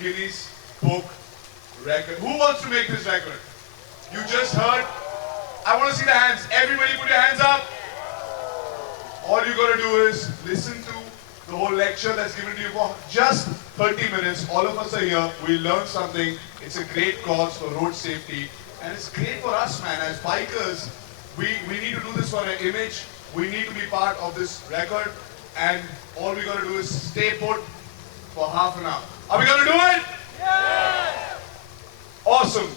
Guinness Book record. Who wants to make this record? You just heard. I want to see the hands. Everybody put your hands up. All you got to do is listen to the whole lecture that's given to you for just 30 minutes. All of us are here. We learn something. It's a great cause for road safety. And it's great for us, man. As bikers, we need to do this for an image. We need to be part of this record. And all we got to do is stay put for half an hour. Are we going to do it? Yeah! Awesome.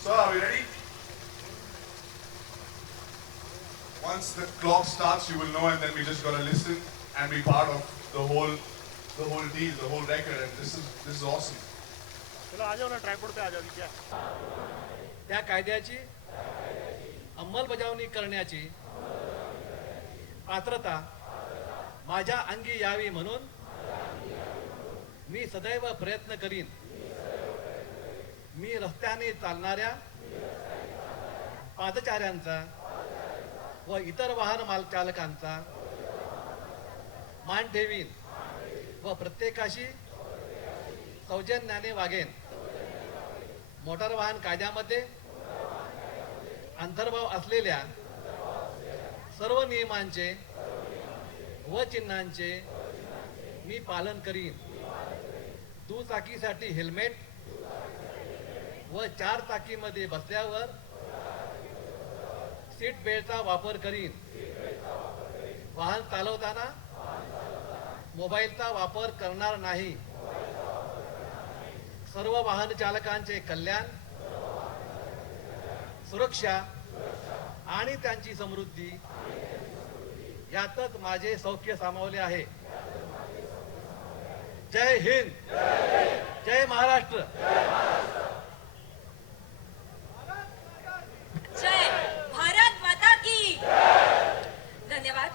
So, are we ready? Once the clock starts, you will know, and then we just gotta listen and be part of the whole deal, the whole record. And this is awesome. चलो आ जाओ ना tripod पे आ जाओ क्या त्या कायद्याची अंमलबजावणी करण्याची पात्रता माझ्या अंगी यावी म्हणून मी सदैव प्रयत्न करीन. मी रस्त्याने चालणाऱ्या पादचाऱ्यांचा व इतर वाहन चालकांचा मान ठेवीन व प्रत्येकाशी सौजन्याने वागेन. मोटार वाहन कायद्यामध्ये अंतर्भाव असलेल्या सर्व नियमांचे व चिन्हांचे मी पालन करीन. दुचाकीसाठी हेल्मेट व चार चाकीमध्ये बसल्यावर सीट बेल्टचा वापर करीन. वाहन चालवताना मोबाईलचा वापर करणार नाही. सर्व वाहन चालकांचे कल्याण, सुरक्षा आणि त्यांची समृद्धी यातच माझे सौख्य सामावले आहे. जय हिंद, जय महाराष्ट्र. जय भारत माता की. धन्यवाद.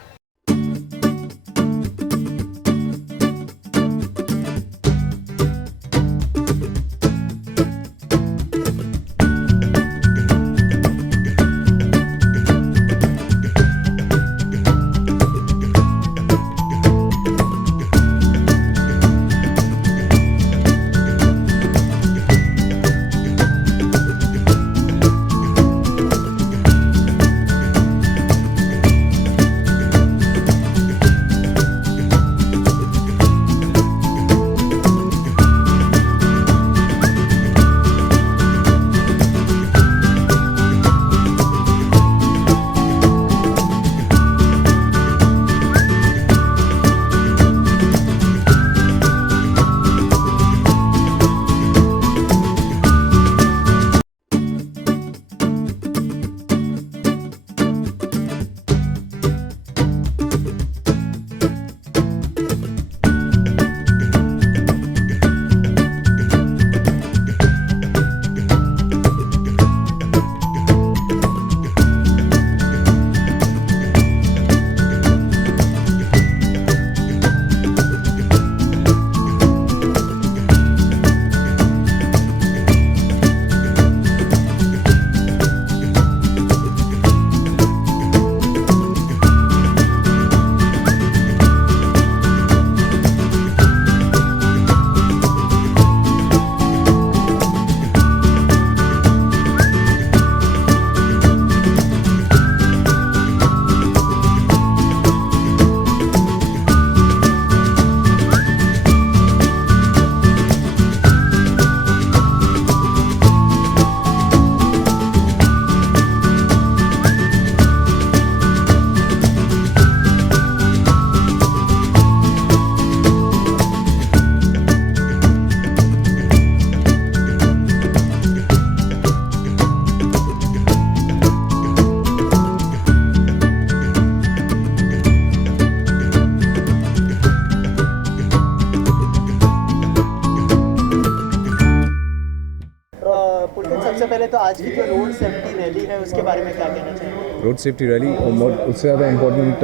सबसे पहले तो आज की जो रोड सेफ्टी रैली है उसके बारे में क्या कहना चाहिए? रोड सेफ्टी रैली और उससे ज़्यादा important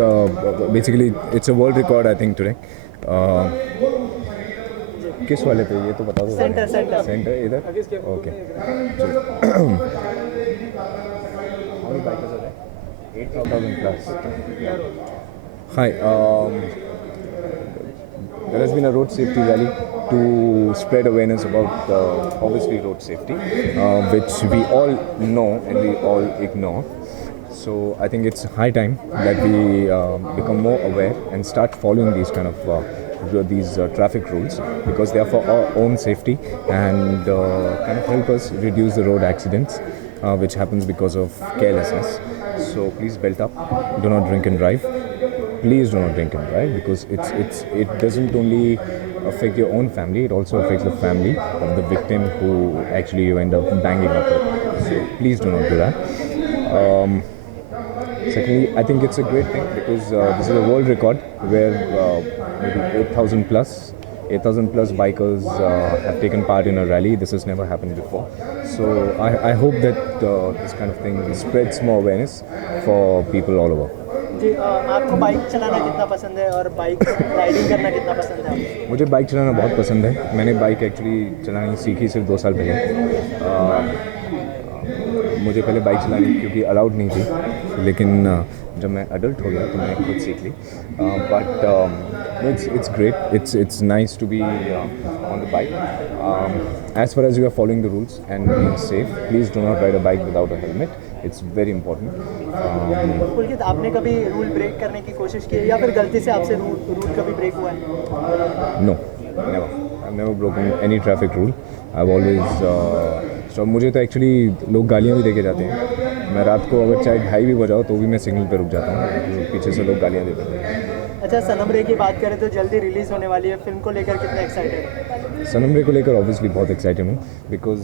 basically it's a world record I think today. किस वाले पे ये तो बता दो. सेंटर इधर. Okay. 8,000 plus. Hi. there has been a road safety rally to spread awareness about obviously road safety, which we all know and we all ignore. So I think it's high time that we become more aware and start following these kind of traffic rules, because they are for our own safety and kind of help us reduce the road accidents which happens because of carelessness. So please belt up, do not drink and drive. Please do not drink and drive, because it doesn't only affect your own family, it also affects the family of the victim who actually you end up banging up with. So please do not do that. Secondly, I think it's a great thing because this is a world record where maybe 8,000 plus bikers have taken part in a rally. This has never happened before. So I hope that this kind of thing spreads more awareness for people all over. जी आपको bike चलाना कितना पसंद है और bike riding करना कितना पसंद है आपको? मुझे बाइक चलाना बहुत पसंद है. मैंने बाइक एक्चुअली चलानी सीखी सिर्फ 2 साल पहले. मुझे पहले बाइक चलानी क्योंकि अलाउड नहीं थी, लेकिन जब मैं अडल्ट हो गया तो मैंने खुद सीख ली. But it's great. It's nice to be on the bike. As far as you are following the rules and being safe, please do not ride a bike without a helmet. It's very important. पुलकित, आपने कभी rule break करने की कोशिश की है या फिर गलती से आपसे रूल कभी ब्रेक हुआ है? No, never. I've never broken any traffic rule. I've always so मुझे तो एक्चुअली लोग गालियाँ भी दे के जाते हैं. मैं रात को अगर चाहे 2:30 भी बजाओ तो भी मैं सिग्नल पे रुक जाता हूँ. पीछे से लोग गालियाँ देते हैं. अच्छा, सनम रे की बात करें तो जल्दी रिलीज होने वाली है. फिल्म को लेकर कितने एक्साइटेड? सनम रे को लेकर ऑब्वियसली बहुत एक्साइटेड हूँ, बिकॉज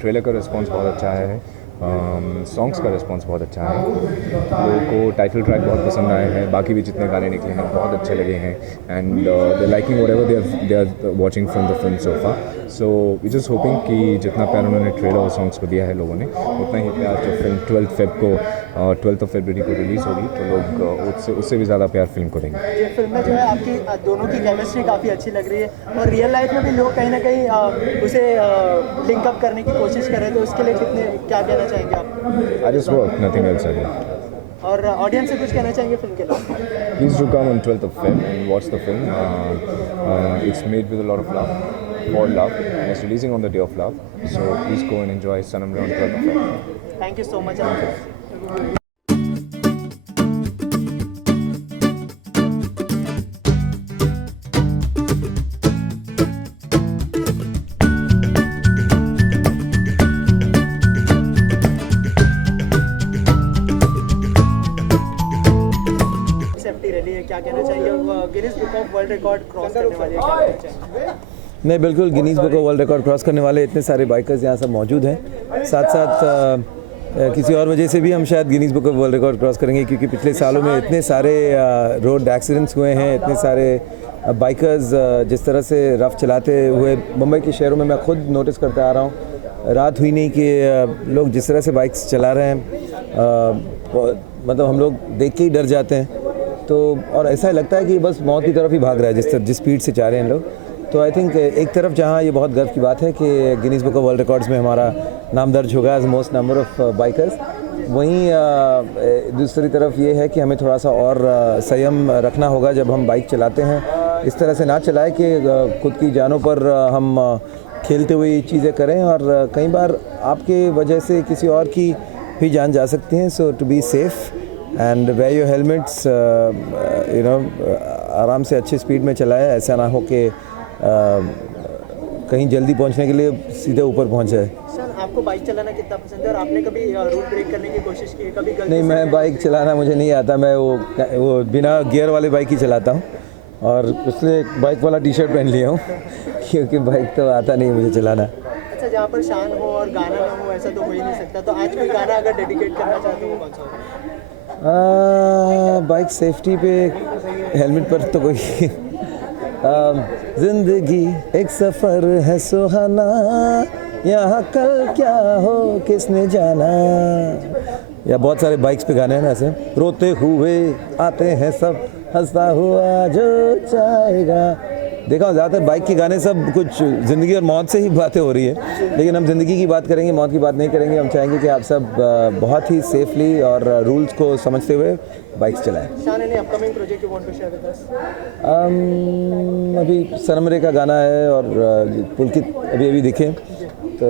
ट्रेलर का रिस्पॉन्स बहुत अच्छा है. सॉन्ग्स का रिस्पॉन्स बहुत अच्छा है. लोगों को टाइटल ट्रैक बहुत पसंद आए हैं. बाकी भी जितने गाने निकले हैं बहुत अच्छे लगे हैं. And they liking whatever they are watching from the film so far. So we just hoping कि जितना प्यार उन्होंने ट्रेलर और सॉन्ग्स को दिया है लोगों ने, उतना ही प्यार जो फिल्म 12 फरवरी को रिलीज़ होगी तो लोग उससे भी ज़्यादा प्यार फिल्म को देंगे. ये फिल्म में जो है आपकी दोनों की केमिस्ट्री काफ़ी अच्छी लग रही है और रियल लाइफ में भी लोग कहीं ना कहीं उसे लिंकअप करने की कोशिश कर रहे हैं, तो उसके लिए क्या कहना चाहेंगे आप? I just work, nothing else I do. और ऑडियंस से कुछ कहना चाहेंगे फिल्म के लिए? Please do come on 12th of Feb and watch the film. It's made with a lot of love, for love, and it's releasing on the day of love. So please go and enjoy Sanam Re on 12th of Feb. Thank you so much. क्या कहना चाहिए? Guinness book of world record cross करने वाले हैं, क्या कहना चाहिए? नहीं, बिल्कुल Guinness book of world record cross करने वाले इतने सारे बाइकर्स यहाँ सब मौजूद हैं. साथ साथ किसी और वजह से भी हम शायद Guinness book of world record cross करेंगे, क्योंकि पिछले सालों में इतने सारे रोड एक्सीडेंट्स हुए हैं. इतने सारे बाइकर्स जिस तरह से रफ चलाते हुए मुंबई के शहरों में मैं खुद नोटिस करता आ रहा हूँ. रात हुई नहीं कि लोग जिस तरह से बाइक्स चला रहे हैं, मतलब हम लोग देख के ही डर जाते हैं. तो और ऐसा लगता है कि बस मौत की तरफ ही भाग रहा है जिस स्पीड से जा रहे हैं लोग. तो आई थिंक एक तरफ जहाँ ये बहुत गर्व की बात है कि Guinness book of world records में हमारा नाम दर्ज होगा as most number of bikers, वहीं दूसरी तरफ ये है कि हमें थोड़ा सा और संयम रखना होगा जब हम बाइक चलाते हैं. इस तरह से ना चलाएं कि खुद की जानों पर हम खेलते हुए ये चीज़ें करें, और कई बार आपके वजह से किसी और की भी जान जा सकती हैं. So to be safe and wear your helmets, you know, आराम से अच्छी स्पीड में चलाएं. ऐसा ना हो कि कहीं जल्दी पहुंचने के लिए सीधे ऊपर पहुंच जाए. सर, आपको बाइक चलाना कितना पसंद है और आपने कभी रूल ब्रेक करने की कोशिश की है? कभी गलती नहीं, मैं बाइक चलाना मुझे नहीं आता. मैं वो बिना गियर वाले बाइक ही चलाता हूँ, और उससे बाइक वाला टी शर्ट पहन लिया हूँ क्योंकि बाइक तो आता नहीं मुझे चलाना. अच्छा, जहाँ पर शान हो और गाना ना हो ऐसा तो हो ही नहीं सकता. तो आज कोई गाना अगर डेडिकेट करना चाहते हो कौन सा होगा? बाइक सेफ्टी पे हेलमेट पर तो कोई जिंदगी एक सफ़र है सुहाना, यहाँ कल क्या हो किसने जाना, या बहुत सारे बाइक्स पे गाने हैं ना. ऐसे रोते हुए आते हैं सब, हंसता हुआ जो जाएगा. देखा ज़्यादातर बाइक के गाने सब कुछ ज़िंदगी और मौत से ही बातें हो रही है, लेकिन हम ज़िंदगी की बात करेंगे, मौत की बात नहीं करेंगे. हम चाहेंगे कि आप सब बहुत ही सेफली और रूल्स को समझते हुए बाइक्स चलाएं. शान, any upcoming project you want to share with us? अभी सनमरे का गाना है और पुलकित अभी दिखे तो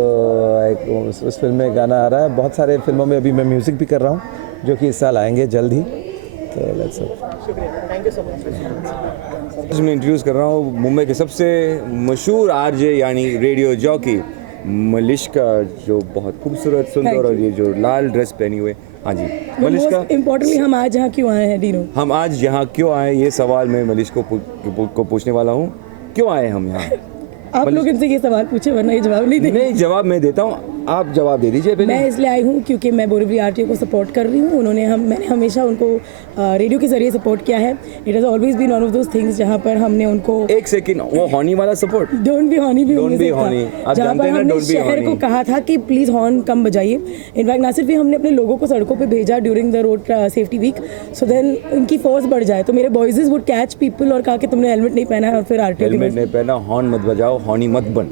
एक उस फिल्म में गाना आ रहा है। बहुत सारे फिल्मों में अभी मैं म्यूज़िक भी कर रहा हूँ जो कि इस साल आएंगे जल्द ही। तो लेट्स शुक्रिया, थैंक यू सो मच। मैं इंट्रोड्यूस कर रहा हूँ मुंबई के सबसे मशहूर आरजे यानी रेडियो जॉकी मलिश्का, जो बहुत खूबसूरत सुंदर और ये जो लाल ड्रेस पहनी हुए। हाँ जी मलिश्का, इम्पोर्टेंटली हम आज यहाँ क्यों आए हैं डीनो? हम आज यहाँ क्यों आए, ये सवाल मैं मलिश्का को पूछने वाला हूँ। क्यों आए हम यहाँ? आप लोग इनसे ये सवाल पूछे वरना ये जवाब नहीं देंगे। नहीं, जवाब मैं देता हूँ, आप जवाब दे दीजिए पहले। मैं इसलिए आई हूँ क्योंकि मैं बोरीवली आरटीओ को सपोर्ट कर रही हूँ। मैंने हमेशा उनको रेडियो के जरिए सपोर्ट किया है। It has always been one of those things जहाँ पर हमने उनको एक सेकंड, वो हॉर्नी वाला सपोर्ट, डोंट बी हॉर्नी भी Don't be horny। आप जहाँ जानते पर हैं ना, हमने don't be शहर horny। को कहा था कि प्लीज़ हॉर्न कम बजाइए। इनफैक्ट ना सिर्फ ये, हमने अपने लोगों को सड़कों पे भेजा during the road safety week, so then उनकी फोर्स बढ़ जाए। तो मेरे बॉयज़ वुड कैच पीपल और कहा कि तुमने हेलमेट नहीं पहना है और फिर आरटीओ हेलमेट नहीं पहना, हॉर्न मत बजाओ, हॉर्नी मत बन।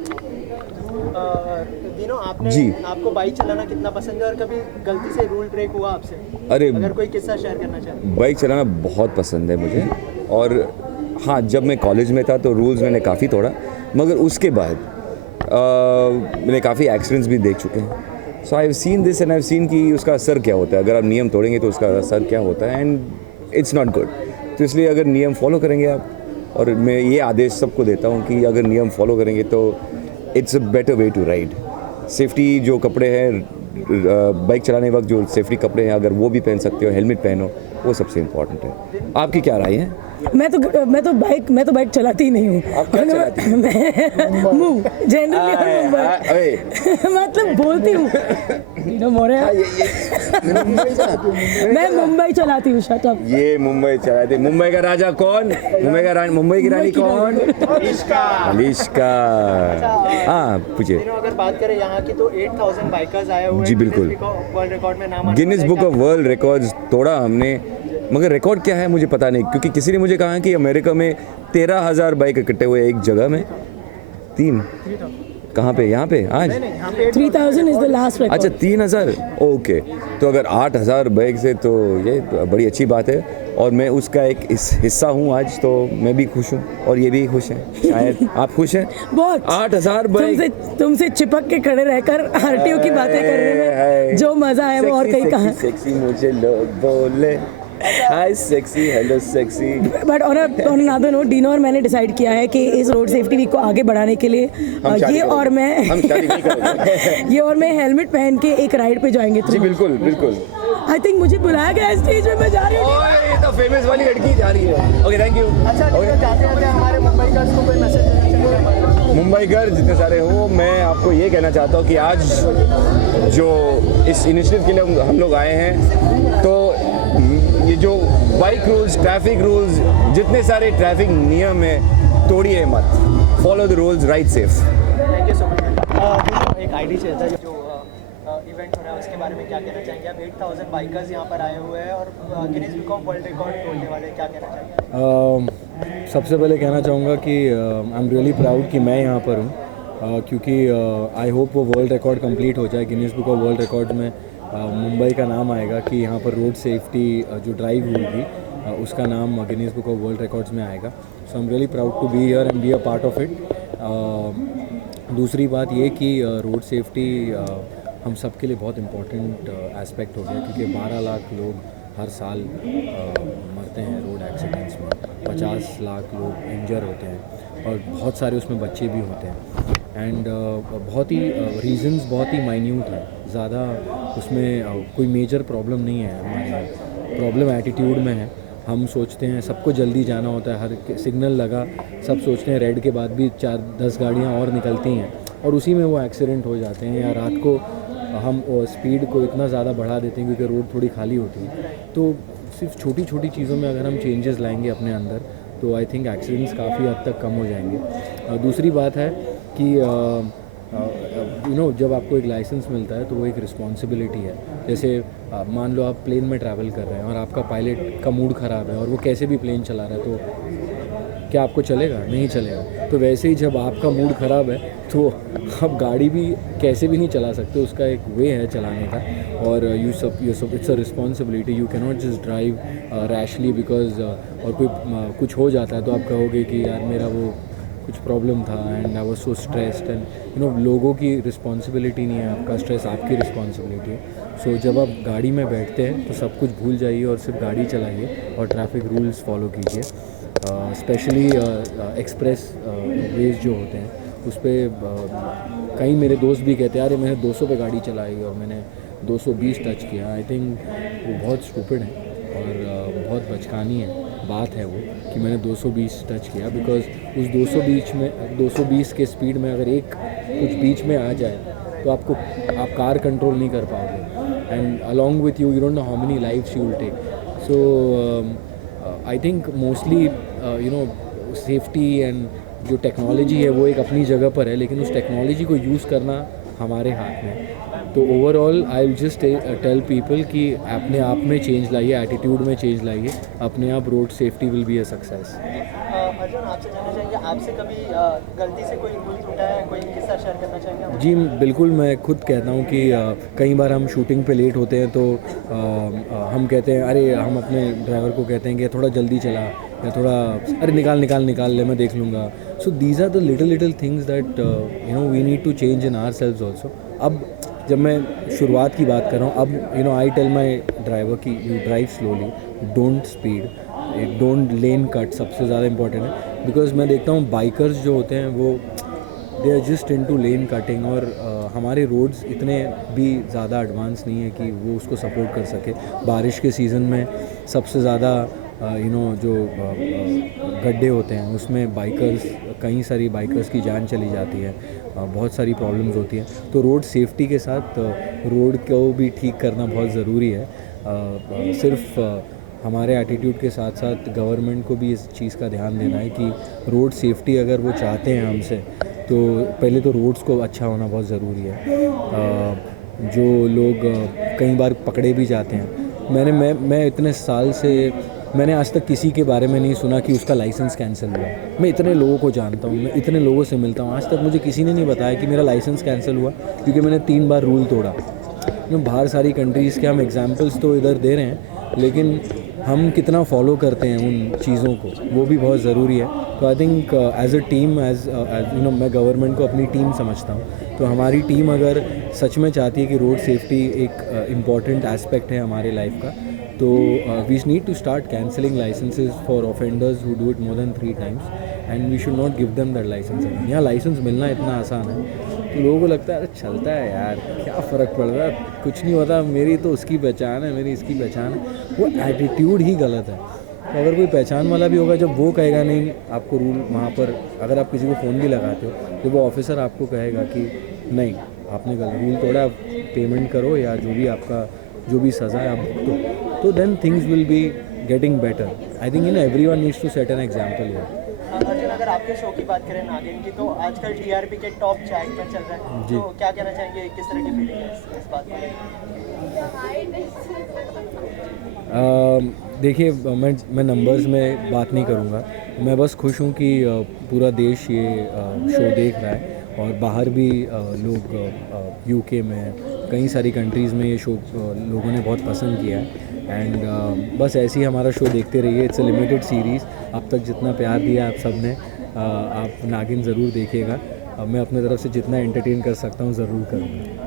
दिनों आपने जी। आपको बाइक चलाना कितना पसंद है और कभी गलती से रूल ब्रेक हुआ आपसे? अरे अगर कोई किस्सा शेयर करना चाहे। बाइक चलाना बहुत पसंद है मुझे, और हाँ, जब मैं कॉलेज में था तो रूल्स मैंने काफ़ी तोड़ा, मगर उसके बाद मैंने काफ़ी एक्सीडेंट्स भी देख चुके हैं। So I have seen this and I have seen कि उसका असर क्या होता है। अगर आप नियम तोड़ेंगे तो उसका असर क्या होता है, एंड इट्स नॉट गुड। तो इसलिए अगर नियम फॉलो करेंगे आप, और मैं ये आदेश सबको देता हूँ कि अगर नियम फॉलो करेंगे तो it's a better way to ride. Safety जो कपड़े हैं बाइक चलाने वक्त, जो सेफ्टी कपड़े हैं, अगर वो भी पहन सकते हो, हेलमेट पहनो, वो सबसे इम्पोर्टेंट है। आपकी क्या राय है? मैं तो बाइक चलाती ही नहीं हूँ। आप क्या चलाती हैं? मैं जनरली मुंबई मतलब बोलती हूँ मैं मुंबई चलाती हूँ। Shut up. ये मुंबई चलाते। मुंबई का राजा कौन? मुंबई की रानी कौन? मलिश्का। हाँ पूछिए। अगर बात करें यहाँ की तो 8000 बाइकर्स आए हुए हैं। जी बिल्कुल, वर्ल्ड रिकॉर्ड में नाम Guinness book of world records तोड़ा हमने, मगर रिकॉर्ड क्या है मुझे पता नहीं, क्योंकि किसी ने मुझे कहा कि अमेरिका में 13,000 बाइक इकट्ठे हुए एक जगह में। 3 कहाँ पे? यहाँ पे आज 3000 इज द लास्ट रिकॉर्ड। अच्छा 3000, ओके। तो अगर 8000 बाइक से, तो ये बड़ी अच्छी बात है, और मैं उसका एक हिस्सा हूँ आज, तो मैं भी खुश हूँ और ये भी खुश हैं। शायद आप खुश हैं? बहुत। 8000 बाइक तुमसे चिपक के खड़े रहकर आरटीओ की बातें करने में जो मजा है वो और कहीं कहाँ। सेक्सी मुझे लोग बोले, hi sexy, hello sexy. But on another note, Dino और मैंने डिसाइड किया है कि इस रोड सेफ्टी वीक को आगे बढ़ाने के लिए ये और मैं हेलमेट पहन के एक राइड पे जाएंगे। जी बिल्कुल बिल्कुल। आई थिंक मुझे बुलाया गया स्टेज पे, मैं जा रही हूँ। ये तो फेमस वाली लड़की जा रही है। Okay thank you. अच्छा, जाते हमारे मुंबई का को कोई मैसेज देना चाहेंगे? मुंबई घर जितने सारे हो, मैं आपको ये कहना चाहता हूँ कि आज जो इस इनिशिएटिव के लिए हम लोग आए हैं, तो ये जो बाइक रूल्स, ट्रैफिक रूल्स, जितने सारे ट्रैफिक नियम है, तोड़िए मत, follow the rules, ride safe. Thank you so much. एक आईडी चलता है जो इवेंट हो रहा है, उसके बारे में क्या कहना चाहेंगे आप? 8000 बाइकर्स यहाँ पर आए हुए हैं और Guinness book of world record तोड़ने वाले, क्या कहना चाहेंगे? सबसे पहले कहना चाहूँगा कि आई एम रियली प्राउड कि मैं यहाँ पर हूँ, क्योंकि आई होप वो वर्ल्ड रिकॉर्ड कंप्लीट हो जाए। Guinness book of world record में मुंबई का नाम आएगा कि यहाँ पर रोड सेफ्टी जो ड्राइव हुई थी, उसका नाम Guinness book of world records में आएगा। So I am really proud to be here and be a part of it. दूसरी बात ये कि रोड सेफ्टी हम सब के लिए बहुत इम्पोर्टेंट एस्पेक्ट हो गया, क्योंकि 12 लाख लोग हर साल मरते हैं रोड एक्सीडेंट्स में, 50 लाख लोग इंजर होते हैं और बहुत सारे उसमें बच्चे भी होते हैं। एंड बहुत ही रीजंस बहुत ही माइन्यूट हैं, ज़्यादा उसमें कोई मेजर प्रॉब्लम नहीं है। हमारे प्रॉब्लम एटीट्यूड में है। हम सोचते हैं सबको जल्दी जाना होता है, हर सिग्नल लगा सब सोचते हैं रेड के बाद भी 4-10 गाड़ियाँ और निकलती हैं और उसी में वो एक्सीडेंट हो जाते हैं, या रात को हम स्पीड को इतना ज़्यादा बढ़ा देते हैं क्योंकि रोड थोड़ी खाली होती है। तो सिर्फ छोटी छोटी चीज़ों में अगर हम चेंजेस लाएंगे अपने अंदर, तो आई थिंक एक्सीडेंट्स काफ़ी हद तक कम हो जाएंगे। दूसरी बात है कि जब आपको एक लाइसेंस मिलता है तो वो एक रिस्पॉन्सिबिलिटी है। जैसे मान लो आप प्लेन में ट्रैवल कर रहे हैं और आपका पायलट का मूड ख़राब है और वो कैसे भी प्लेन चला रहा है, तो क्या आपको चलेगा? नहीं चलेगा। तो वैसे ही जब आपका मूड ख़राब है तो आप गाड़ी भी कैसे भी नहीं चला सकते, उसका एक वे है चलाने का। और it's a responsibility, you can not just drive rashly because और कोई कुछ हो जाता है तो आप कहोगे कि यार मेरा वो कुछ प्रॉब्लम था and I was so stressed and you know लोगों की रिस्पॉन्सिबिलिटी नहीं है, आपका स्ट्रेस आपकी रिस्पॉन्सिबिलिटी है. सो जब आप गाड़ी में बैठते हैं तो सब कुछ भूल जाइए और सिर्फ गाड़ी चलाइए और ट्रैफिक रूल्स फॉलो कीजिए. स्पेशली एक्सप्रेस वेज जो होते हैं उस पर कई मेरे दोस्त भी कहते हैं अरे मैंने 200 पे गाड़ी चलाई और मैंने 220 टच किया. आई थिंक वो बहुत स्टूपिड है और बहुत बचकानी है बात है वो कि मैंने 220 टच किया, बिकॉज उस 220 के स्पीड में अगर एक कुछ बीच में आ जाए तो आप कार कंट्रोल नहीं कर पाओगे and along with you don't know how many lifes you will take. So I think mostly you know safety and जो टेक्नोलॉजी है वो एक अपनी जगह पर है, लेकिन उस टेक्नोलॉजी को यूज़ करना हमारे हाथ में. तो overall I will just tell people कि अपने आप में चेंज लाइए, एटीट्यूड में चेंज लाइए, अपने आप road safety will be a success. Arjun, आपसे जानना चाहेंगे, आपसे कभी गलती से कोई रूल टूटा है, कोई किस्सा शेयर करना चाहेंगे? जी बिल्कुल, मैं खुद कहता हूँ कि कई बार हम शूटिंग पे लेट होते हैं तो हम कहते हैं अरे हम अपने ड्राइवर को कहते हैं कि थोड़ा जल्दी चला या थोड़ा अरे निकाल ले मैं देख लूँगा. So these are the little things that you know we need to change in ourselves also. अब जब मैं शुरुआत की बात कर रहा हूँ, अब you know I tell my driver कि you drive slowly, don't speed, don't lane cut, सबसे ज़्यादा इंपॉर्टेंट है. बिकॉज मैं देखता हूँ बाइकर्स जो होते हैं वो they are just into lane cutting और हमारे रोड्स इतने भी ज़्यादा एडवांस नहीं है कि वो उसको सपोर्ट कर सके. बारिश के सीज़न में सबसे ज़्यादा यू नो जो गड्ढे होते हैं उसमें कई सारी बाइकर्स की जान चली जाती है, बहुत सारी प्रॉब्लम्स होती हैं. तो रोड सेफ्टी के साथ रोड को भी ठीक करना बहुत ज़रूरी है. सिर्फ हमारे एटीट्यूड के साथ साथ गवर्नमेंट को भी इस चीज़ का ध्यान देना है कि रोड सेफ्टी अगर वो चाहते हैं हमसे तो पहले तो रोड्स को अच्छा होना बहुत ज़रूरी है. जो लोग कई बार पकड़े भी जाते हैं, मैं इतने साल से मैंने आज तक किसी के बारे में नहीं सुना कि उसका लाइसेंस कैंसिल हुआ. मैं इतने लोगों को जानता हूँ, मैं इतने लोगों से मिलता हूँ, आज तक मुझे किसी ने नहीं बताया कि मेरा लाइसेंस कैंसिल हुआ क्योंकि मैंने 3 बार रूल तोड़ा. बाहर सारी कंट्रीज़ के हम एग्जांपल्स तो इधर दे रहे हैं, लेकिन हम कितना फॉलो करते हैं उन चीज़ों को वो भी बहुत ज़रूरी है. तो I think as a team, as you know मैं गवर्नमेंट को अपनी टीम समझता हूँ. तो हमारी टीम अगर सच में चाहती है कि रोड सेफ्टी एक इम्पॉर्टेंट एस्पेक्ट है हमारे लाइफ का, तो we need to start cancelling licences for offenders who do it more than 3 times and we should not give them that licence. यहाँ लाइसेंस मिलना इतना आसान है तो लोगों को लगता है अरे चलता है यार, क्या फ़र्क पड़ रहा है, कुछ नहीं होता, मेरी तो उसकी पहचान है, मेरी इसकी पहचान है. वो एटीट्यूड ही गलत है. तो अगर कोई पहचान वाला भी होगा, जब वो कहेगा नहीं आपको रूल, वहाँ पर अगर आप किसी को फ़ोन भी लगाते हो तो वो ऑफिसर आपको कहेगा कि नहीं आपने गलत रूल तोड़ा, आप पेमेंट करो या जो भी सज़ा है आप भुगतो, तो then things will be getting better. I think everyone needs to set an example here. Arjun, अगर आपके शो की बात करें नागिन की, तो आजकल टीआरपी के टॉप चैट पर चल रहा है, तो क्या कहना चाहेंगे, किस तरह की फीलिंग है इस बात में? देखिए मैं नंबर्स में बात नहीं करूँगा. मैं बस खुश हूँ कि पूरा देश ये शो देख रहा है और बाहर भी लोग यूके में कई सारी कंट्रीज़ में ये शो लोगों ने बहुत पसंद किया है. एंड बस ऐसे ही हमारा शो देखते रहिए. It's a limited series. अब तक जितना प्यार दिया आप सब ने, आप नागिन ज़रूर देखिएगा. मैं अपने तरफ से जितना एंटरटेन कर सकता हूँ ज़रूर करूँगा.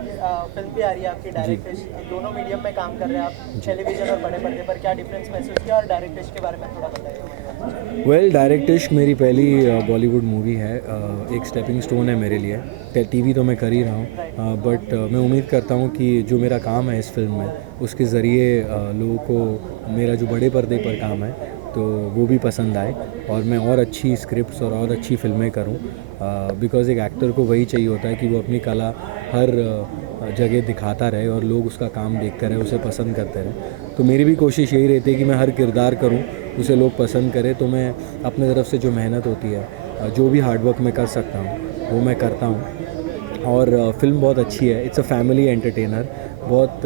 फिल्म भी आ रही है आपकी, डायरेक्टर दोनों मीडियम में काम कर रहे हैं आप, टेलीविज़न और बड़े पर्दे पर, क्या डिफरेंस महसूस किया, और डायरेक्टर के बारे में थोड़ा बताइए. वेल, डायरेक्ट मेरी पहली बॉलीवुड मूवी है. एक स्टेपिंग स्टोन है मेरे लिए. टीवी तो मैं कर ही रहा हूँ, बट मैं उम्मीद करता हूँ कि जो मेरा काम है इस फिल्म में, उसके ज़रिए लोगों को मेरा जो बड़े पर्दे पर काम है तो वो भी पसंद आए और मैं और अच्छी स्क्रिप्ट्स और अच्छी फिल्में करूँ. बिकॉज़ एक एक्टर को वही चाहिए होता है कि वो अपनी कला हर जगह दिखाता रहे और लोग उसका काम देखते रहे, उसे पसंद करते रहे. तो मेरी भी कोशिश यही रहती है कि मैं हर किरदार करूं, उसे लोग पसंद करें. तो मैं अपने तरफ से जो मेहनत होती है, जो भी हार्डवर्क मैं कर सकता हूं, वो मैं करता हूं. और फिल्म बहुत अच्छी है. It's a family entertainer. बहुत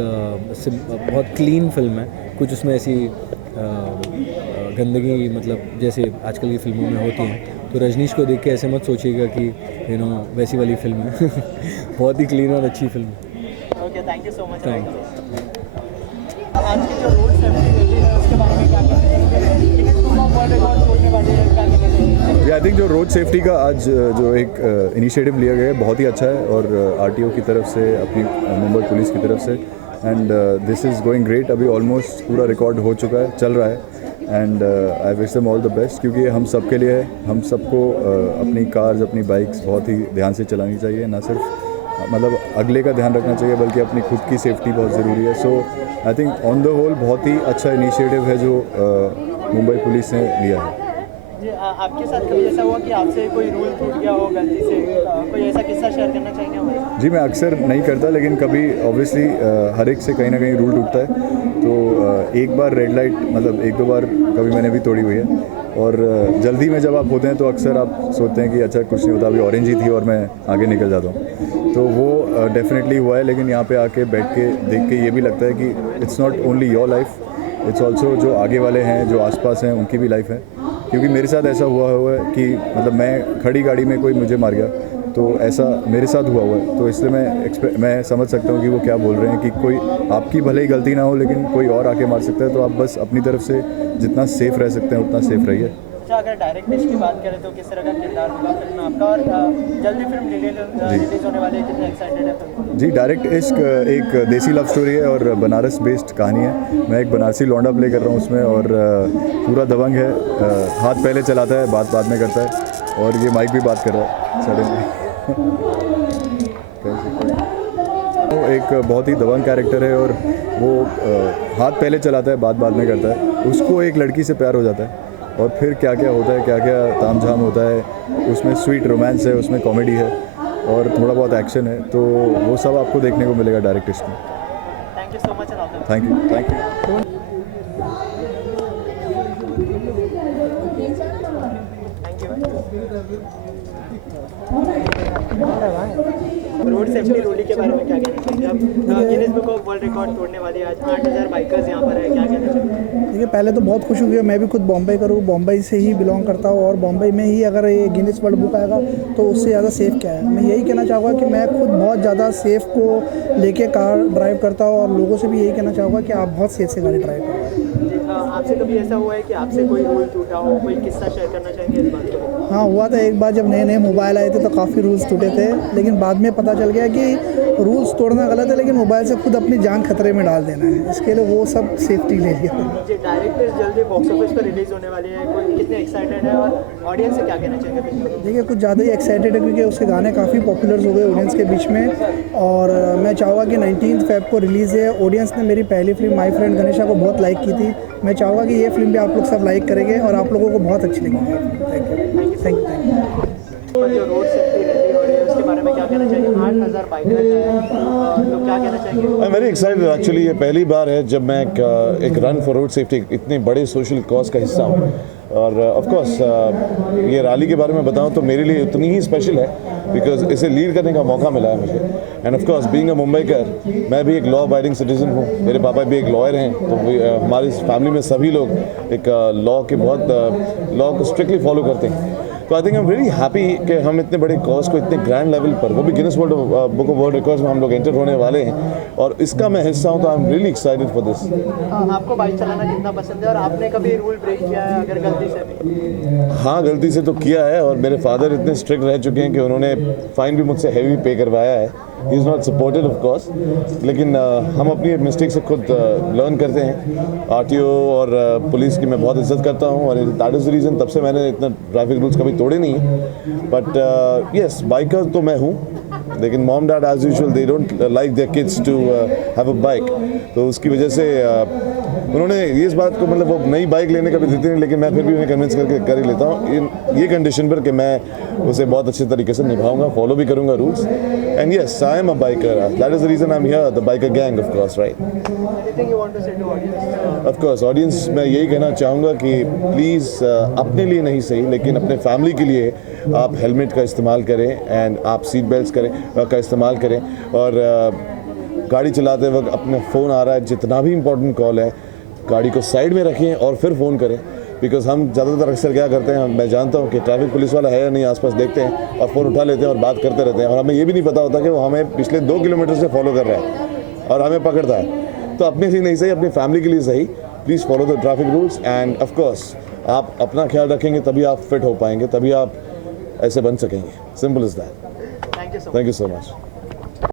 क्लीन फिल्म है. कुछ उसमें ऐसी गंदगी, मतलब जैसे आजकल की फिल्मों में होती हैं, तो रजनीश को देख के ऐसे मत सोचिएगा कि यू नो वैसी वाली फिल्म है. बहुत ही क्लीन और अच्छी film. Okay, thank you so much. Thank you. आज की जो रोड सेफ्टी है उसके बारे में क्या कहते हैं? वर्ल्ड रिकॉर्ड तोड़ने वाले क्या कहते हैं? आई थिंक जो रोड सेफ्टी का आज जो एक इनिशिएटिव लिया गया है बहुत ही अच्छा है, और आरटीओ की तरफ से, अपनी मुंबई पुलिस की तरफ से, and this is going great. अभी ऑलमोस्ट पूरा रिकॉर्ड हो चुका है, चल रहा है, and I wish them all the best, क्योंकि हम सब के लिए है। हम सबको अपनी कार्स, अपनी बाइक्स बहुत ही ध्यान से चलानी चाहिए, ना सिर्फ मतलब अगले का ध्यान रखना चाहिए बल्कि अपनी खुद की सेफ्टी बहुत ज़रूरी है। So I think on the whole बहुत ही अच्छा इनिशिएटिव है जो मुंबई पुलिस ने लिया है। जी, आपके साथ कभी ऐसा हुआ कि आपसे कोई रूल टूट गया हो गलती से? कोई ऐसा किस्सा शेयर करना चाहेंगे हमारे? जी, मैं अक्सर नहीं करता, लेकिन कभी ऑब्वियसली हर एक से कहीं ना कहीं रूल टूटता है। तो एक बार रेड लाइट, मतलब 1-2 बार कभी मैंने भी तोड़ी हुई है, और जल्दी में जब आप होते हैं तो अक्सर आप सोचते हैं कि अच्छा कुछ नहीं होता, अभी ऑरेंज ही थी और मैं आगे निकल जाता हूँ। तो वो डेफिनेटली हुआ है, लेकिन यहाँ पे आके बैठ के देख के ये भी लगता है कि it's not only your life, it's also जो आगे वाले हैं, जो आसपास हैं, उनकी भी लाइफ है। क्योंकि मेरे साथ ऐसा हुआ है कि मतलब मैं खड़ी गाड़ी में कोई मुझे मार गया, तो ऐसा मेरे साथ हुआ है। तो इसलिए मैं समझ सकता हूँ कि वो क्या बोल रहे हैं, कि कोई आपकी भले ही गलती ना हो लेकिन कोई और आके मार सकता है। तो आप बस अपनी तरफ से जितना सेफ़ रह सकते हैं उतना सेफ़ रहिए। अच्छा, अगर डायरेक्ट इश्क की बात करें तो किस तरह का किरदार होगा फिल्म में आपका, और जल्दी फिल्म रिलीज होने वाली है, कितने एक्साइटेड है फिल्म? जी, डायरेक्ट इश्क एक देसी लव स्टोरी है और बनारस बेस्ड कहानी है। मैं एक बनारसी लौंडा प्ले कर रहा हूँ उसमें, और पूरा दबंग है, हाथ पहले चलाता है, बात बाद में करता है, और ये माइक भी बात कर रहा है सडनली। वो एक बहुत ही दबंग कैरेक्टर है, और वो हाथ पहले चलाता है, बात बाद में करता है। उसको एक लड़की से प्यार हो जाता है, और फिर क्या क्या होता है, क्या क्या तामझाम होता है। उसमें स्वीट रोमांस है, उसमें कॉमेडी है, और थोड़ा बहुत एक्शन है। तो वो सब आपको देखने को मिलेगा डायरेक्ट इश्क में। Thank you so much. Thank you. Road safety rule के बारे में क्या कहना चाहेंगे आप? Guinness book of world record तोड़ने वाली आज 8000 बाइकर्स यहाँ पर है, क्या कहना चाहेंगे? देखिए, पहले तो बहुत खुश हुई है। मैं भी खुद बॉम्बे का हूँ, बॉम्बे से ही बिलोंग करता हूँ, और बॉम्बे में ही अगर ये गिनीज वर्ल्ड बुक आएगा तो उससे ज़्यादा सेफ़ क्या है। मैं यही कहना चाहूँगा कि मैं खुद बहुत ज़्यादा सेफ़ को लेके कार ड्राइव करता हूँ, और लोगों से भी यही कहना चाहूँगा कि आप बहुत सेफ से गाड़ी ड्राइव करो। आपसे कभी ऐसा हुआ है कि आपसे कोई रूल टूटा हो, कोई किस्सा शेयर करना चाहेंगे इस बात को? हाँ, हुआ था एक बार, जब नए नए मोबाइल आए थे तो काफ़ी रूल्स टूटे थे, लेकिन बाद में पता चल गया कि रूल्स तोड़ना गलत है, लेकिन मोबाइल से खुद अपनी जान खतरे में डाल देना है। इसके लिए वो सब सेफ्टी ले लिया। जी, डायरेक्ट जल्दी बॉक्स ऑफिस पर रिलीज होने वाली है, कोई कितने एक्साइटेड है, और ऑडियंस से क्या कहना चाहेंगे? देखिए, कुछ ज़्यादा ही एक्साइटेड है, क्योंकि उसके गाने काफ़ी पॉपुलर हो गए ऑडियंस के बीच में, और मैं चाहूँगा कि 19 फ़रवरी को रिलीज़ है। ऑडियंस ने मेरी पहली फिल्म माय फ्रेंड गणेशा को बहुत लाइक की थी। मैं चाहूँगा कि ये फिल्म भी आप लोग सब लाइक करेंगे और आप लोगों को बहुत अच्छी लगेगी। Thank you. जो रोड सेफ्टी रैली हो रही है उसके बारे में क्या कहना चाहिए? 8000 बाइकर्स हैं, तो क्या कहना चाहिए? I am very excited actually. ये पहली बार है जब मैं एक रन फॉर रोड सेफ्टी, इतने बड़े सोशल कॉज का हिस्सा हूँ। और ऑफ कोर्स ये रैली के बारे में बताऊँ तो मेरे लिए उतनी ही स्पेशल है, बिकॉज इसे लीड करने का मौका मिला है मुझे। End of course being a Mumbaikar, मैं भी एक लॉ अबाइडिंग सिटीजन हूँ, मेरे पापा भी एक लॉयर हैं, तो हमारी फैमिली में सभी लोग एक लॉ को स्ट्रिक्टली फॉलो करते हैं। तो I think I am very happy कि हम इतने बड़े कॉज को इतने ग्रैंड लेवल पर, वो भी Guinness book of world records में हम लोग एंटर होने वाले हैं, और इसका मैं हिस्सा हूँ। तो आई am really excited for this. आपको बाइक चलाना कितना पसंद है, और आपने कभी रूल ब्रेक किया है अगर गलती से भी? हाँ, गलती से तो किया है, और मेरे फादर इतने स्ट्रिक्ट रह चुके हैं कि उन्होंने फ़ाइन भी मुझसे हैवी पे करवाया है। He is not supported of course, लेकिन हम अपनी मिस्टेक से खुद लर्न करते हैं। आरटीओ और पुलिस की मैं बहुत इज्जत करता हूँ, और दैट इज़ द रीज़न तब से मैंने इतना ट्रैफिक रूल्स कभी तोड़े नहीं हैं। बट यस, बाइकर तो मैं हूँ, लेकिन mom dad as usual they don't like their kids to have a bike. तो उसकी वजह से उन्होंने इस बात को, मतलब वो नई बाइक लेने का भी देते हैं, लेकिन मैं फिर भी उन्हें कन्विंस करके कर ही लेता हूँ, ये कंडीशन पर कि मैं उसे बहुत अच्छे तरीके से निभाऊंगा, फॉलो भी करूँगा rules. And yes, I am a biker, that is the reason I am here, the biker gang of course, right. Anything you want to say to audience? Of course, audience मैं यही कहना चाहूँगा कि please अपने लिए नहीं सही, लेकिन अपने फैमिली के लिए आप हेलमेट का इस्तेमाल करें, एंड आप सीट बेल्ट का इस्तेमाल करें, और गाड़ी चलाते वक्त अपना फ़ोन आ रहा है, जितना भी इंपॉर्टेंट कॉल है, गाड़ी को साइड में रखें और फिर फ़ोन करें। बिकॉज हम ज़्यादातर अक्सर क्या करते हैं, मैं जानता हूँ कि ट्रैफिक पुलिस वाला है या नहीं, आसपास देखते हैं और फ़ोन उठा लेते हैं और बात करते रहते हैं, और हमें ये भी नहीं पता होता कि वो हमें पिछले 2 किलोमीटर से फॉलो कर रहा है और हमें पकड़ता है। तो अपने से नहीं सही, अपनी फैमिली के लिए सही, please follow the traffic rules end of course आप अपना ख्याल रखेंगे तभी आप फिट हो पाएंगे, तभी आप ऐसे बन सकेंगे. Simple is that. Thank you Thank you so much.